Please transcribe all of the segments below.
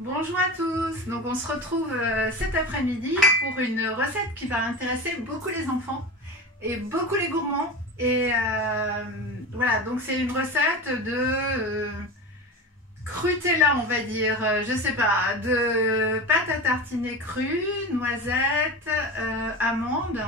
Bonjour à tous, donc on se retrouve cet après-midi pour une recette qui va intéresser beaucoup les enfants et beaucoup les gourmands. Et voilà, donc c'est une recette de crutella, on va dire, je sais pas, de pâte à tartiner crue, noisettes, amandes.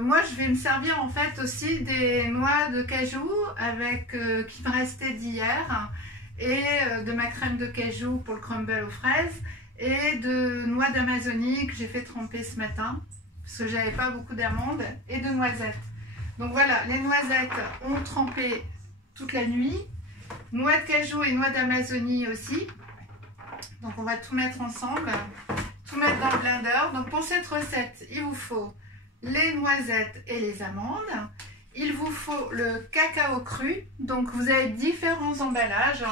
Moi je vais me servir en fait aussi des noix de cajou avec qui me restaient d'hier et de ma crème de cajou pour le crumble aux fraises et de noix d'Amazonie que j'ai fait tremper ce matin parce que j'avais pas beaucoup d'amandes et de noisettes. Donc voilà, les noisettes ont trempé toute la nuit, noix de cajou et noix d'Amazonie aussi. Donc on va tout mettre ensemble, tout mettre dans le blender. Donc pour cette recette, il vous faut les noisettes et les amandes. Il vous faut le cacao cru. Donc vous avez différents emballages.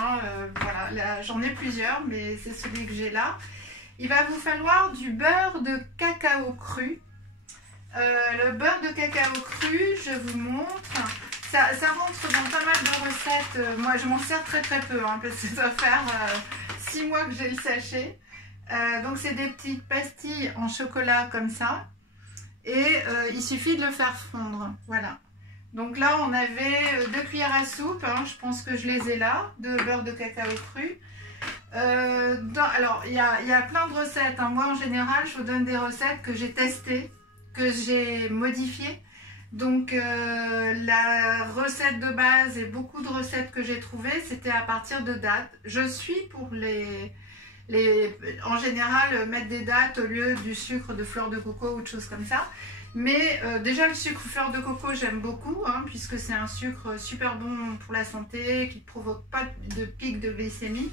Voilà, j'en ai plusieurs, mais c'est celui que j'ai là. Il va vous falloir du beurre de cacao cru. Le beurre de cacao cru, je vous montre. Ça rentre dans pas mal de recettes. Moi, je m'en sers très peu, parce que ça va faire 6 mois que j'ai le sachet. Donc c'est des petites pastilles en chocolat comme ça. Et il suffit de le faire fondre. Voilà. Donc là, on avait 2 cuillères à soupe. Je pense que je les ai là, de beurre de cacao cru. Alors, il y a plein de recettes. Moi, en général, je vous donne des recettes que j'ai testées, que j'ai modifiées. Donc, la recette de base et beaucoup de recettes que j'ai trouvées, c'était à partir de dattes. Je suis pour en général, mettre des dattes au lieu du sucre de fleur de coco ou de choses comme ça. Mais déjà, le sucre fleur de coco, j'aime beaucoup, puisque c'est un sucre super bon pour la santé, qui ne provoque pas de pic de glycémie.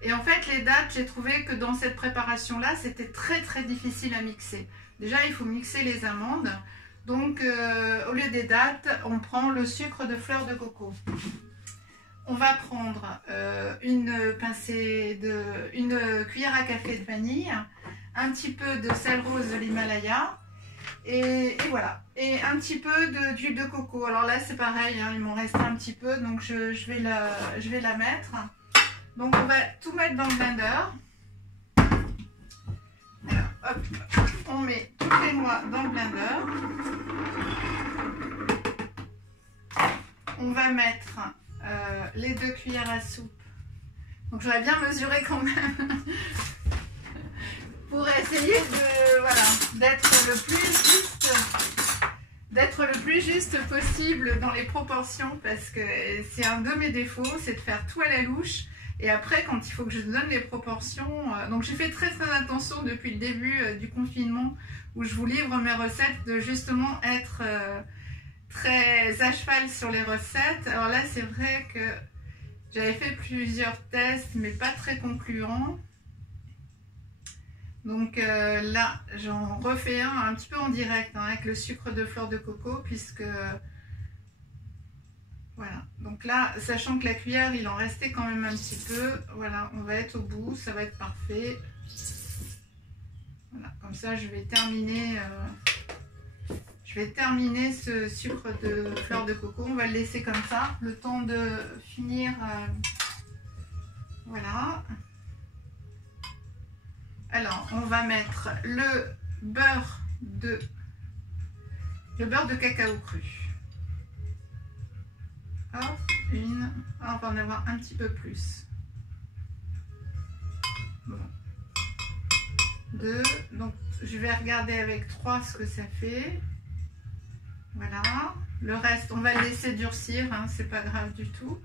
Et en fait, les dattes, j'ai trouvé que dans cette préparation-là, c'était très difficile à mixer. Déjà, il faut mixer les amandes. Donc, au lieu des dattes, on prend le sucre de fleur de coco. On va prendre une cuillère à café de vanille, un petit peu de sel rose de l'Himalaya et voilà. Et un petit peu d'huile de coco. Alors là c'est pareil, il m'en reste un petit peu, donc je vais la mettre. Donc on va tout mettre dans le blender. Alors hop, on met toutes les noix dans le blender. On va mettre les 2 cuillères à soupe. Donc j'aurais bien mesuré quand même pour essayer d'être le plus juste possible dans les proportions, parce que c'est un de mes défauts, c'est de faire tout à la louche. Et après, quand il faut que je donne les proportions, donc j'ai fait très attention depuis le début du confinement, où je vous livre mes recettes, de justement être très à cheval sur les recettes. Alors là, c'est vrai que j'avais fait plusieurs tests, mais pas très concluants. Donc là, j'en refais un petit peu en direct, avec le sucre de fleur de coco, puisque voilà. Donc là, sachant que la cuillère, il en restait quand même un petit peu. Voilà, on va être au bout, ça va être parfait. Voilà, comme ça, je vais terminer ce sucre de fleur de coco. On va le laisser comme ça, le temps de finir. Voilà. Alors, on va mettre le beurre de cacao cru. Hop, on va en avoir un petit peu plus. Bon. 2. Donc, je vais regarder avec 3 ce que ça fait. Voilà. Le reste, on va le laisser durcir, c'est pas grave du tout.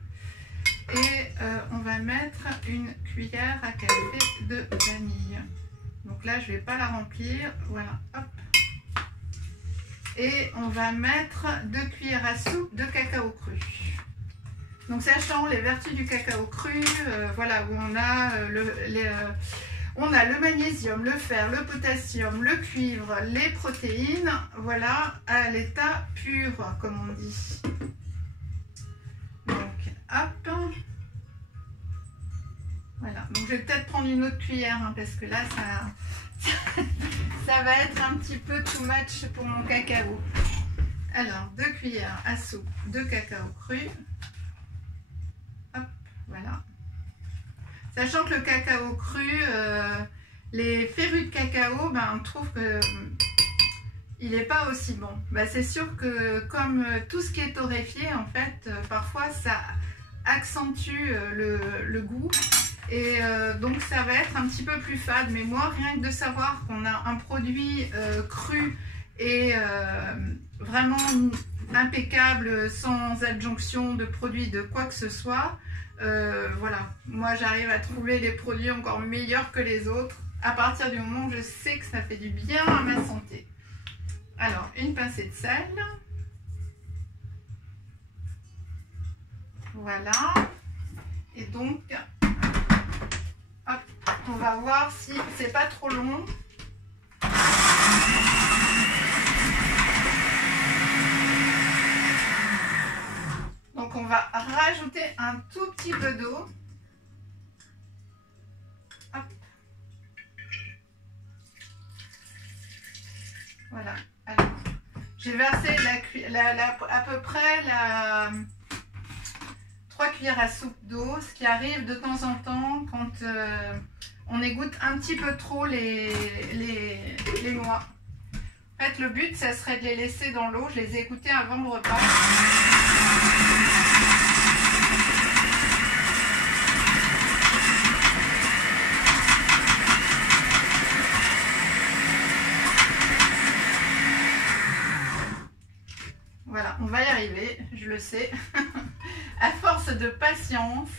Et on va mettre une cuillère à café de vanille. Donc là, je ne vais pas la remplir. Voilà, hop. Et on va mettre 2 cuillères à soupe de cacao cru. Donc sachant les vertus du cacao cru, voilà, où on a on a le magnésium, le fer, le potassium, le cuivre, les protéines, voilà, à l'état pur, comme on dit. Donc, hop. Voilà, donc je vais peut-être prendre une autre cuillère, parce que là, ça va être un petit peu too much pour mon cacao. Alors, 2 cuillères à soupe de cacao cru. Hop, voilà. Sachant que le cacao cru, les férus de cacao, ben, on trouve que il n'est pas aussi bon. Ben, c'est sûr que comme tout ce qui est torréfié, en fait, parfois ça accentue le goût. Et donc ça va être un petit peu plus fade. Mais moi, rien que de savoir qu'on a un produit cru et vraiment impeccable, sans adjonction de produits de quoi que ce soit, voilà, moi j'arrive à trouver des produits encore meilleurs que les autres à partir du moment où je sais que ça fait du bien à ma santé. Alors, une pincée de sel, voilà, et donc hop, on va voir si c'est pas trop long. Donc on va rajouter un tout petit peu d'eau. Voilà. Alors, j'ai versé à peu près 3 cuillères à soupe d'eau, ce qui arrive de temps en temps quand on égoutte un petit peu trop les noix. En fait, le but, ça serait de les laisser dans l'eau. Je les ai égouttées avant le repas. Voilà, on va y arriver, je le sais. À force de patience.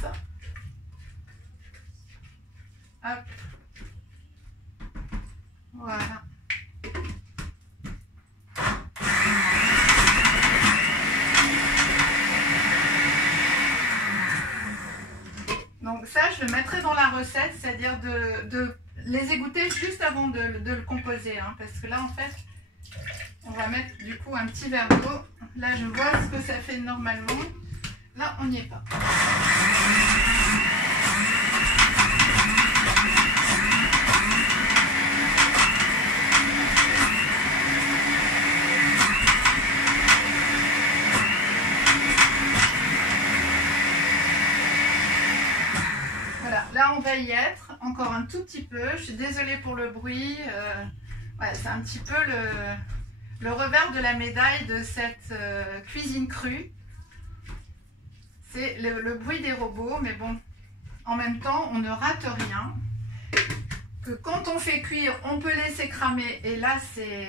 Hop. Voilà. Donc ça, je le mettrai dans la recette, c'est-à-dire de les égoutter juste avant de le composer. Hein, parce que là, en fait, on va mettre du coup un petit verre d'eau. Là, je vois ce que ça fait normalement. Là, on n'y est pas. Voilà, là, on va y être. Encore un tout petit peu. Je suis désolée pour le bruit. Ouais, c'est un petit peu le revers de la médaille de cette cuisine crue. C'est le bruit des robots, mais bon, en même temps, on ne rate rien. Que quand on fait cuire, on peut laisser cramer, et là, c'est...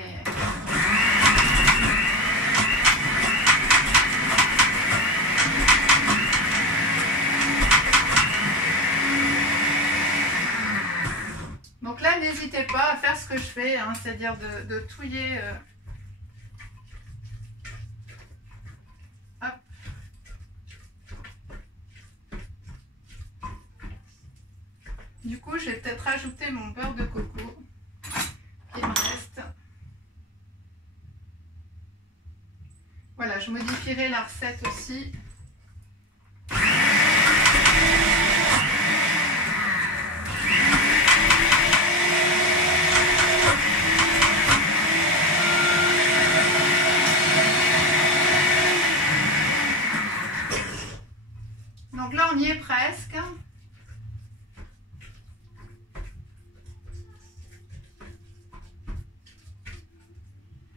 Donc là, n'hésitez pas à faire ce que je fais, hein, c'est-à-dire de touiller... Hop. Du coup, je vais peut-être rajouter mon beurre de coco qui me reste. Voilà, je modifierai la recette aussi. Donc là, on y est presque.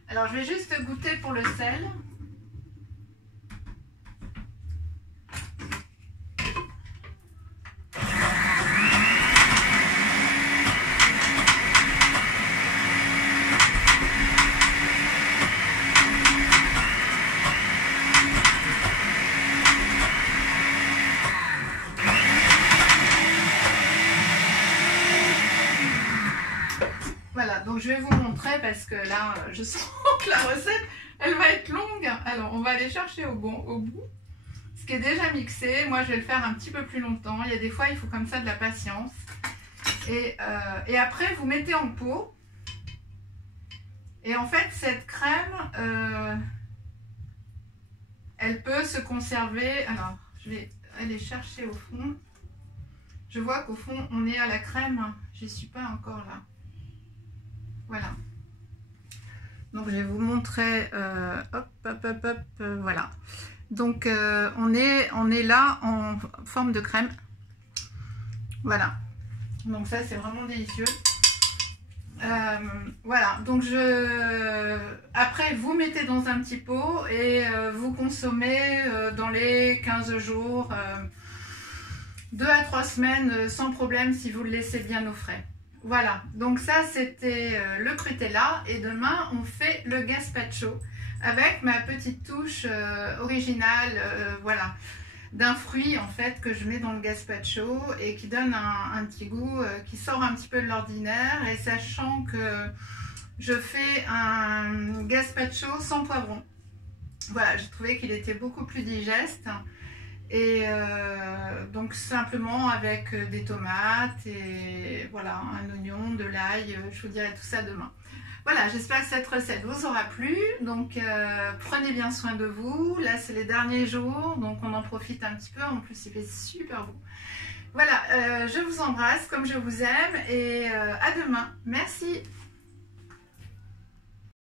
Alors, je vais juste goûter pour le sel. Voilà, donc je vais vous montrer parce que là, je sens que la recette, elle va être longue. Alors, on va aller chercher au bout. Ce qui est déjà mixé, moi je vais le faire un petit peu plus longtemps. Il y a des fois, il faut comme ça de la patience. Et après, vous mettez en pot. Et en fait, cette crème, elle peut se conserver. Alors, je vais aller chercher au fond. Je vois qu'au fond, on est à la crème. J'y suis pas encore là. Voilà. Donc, je vais vous montrer. Voilà. Donc, on est là en forme de crème. Voilà, donc ça c'est vraiment délicieux. Voilà, donc après vous mettez dans un petit pot et vous consommez dans les 15 jours, 2 à 3 semaines sans problème si vous le laissez bien au frais. Voilà, donc ça c'était le Crutella et demain on fait le gazpacho avec ma petite touche originale, voilà, d'un fruit en fait que je mets dans le gazpacho et qui donne un petit goût qui sort un petit peu de l'ordinaire, et sachant que je fais un gazpacho sans poivron. Voilà, j'ai trouvé qu'il était beaucoup plus digeste. Et donc simplement avec des tomates et voilà, un oignon, de l'ail, je vous dirai tout ça demain. Voilà, j'espère que cette recette vous aura plu. Donc prenez bien soin de vous. Là c'est les derniers jours, donc on en profite un petit peu. En plus il fait super beau. Voilà, je vous embrasse comme je vous aime et à demain. Merci.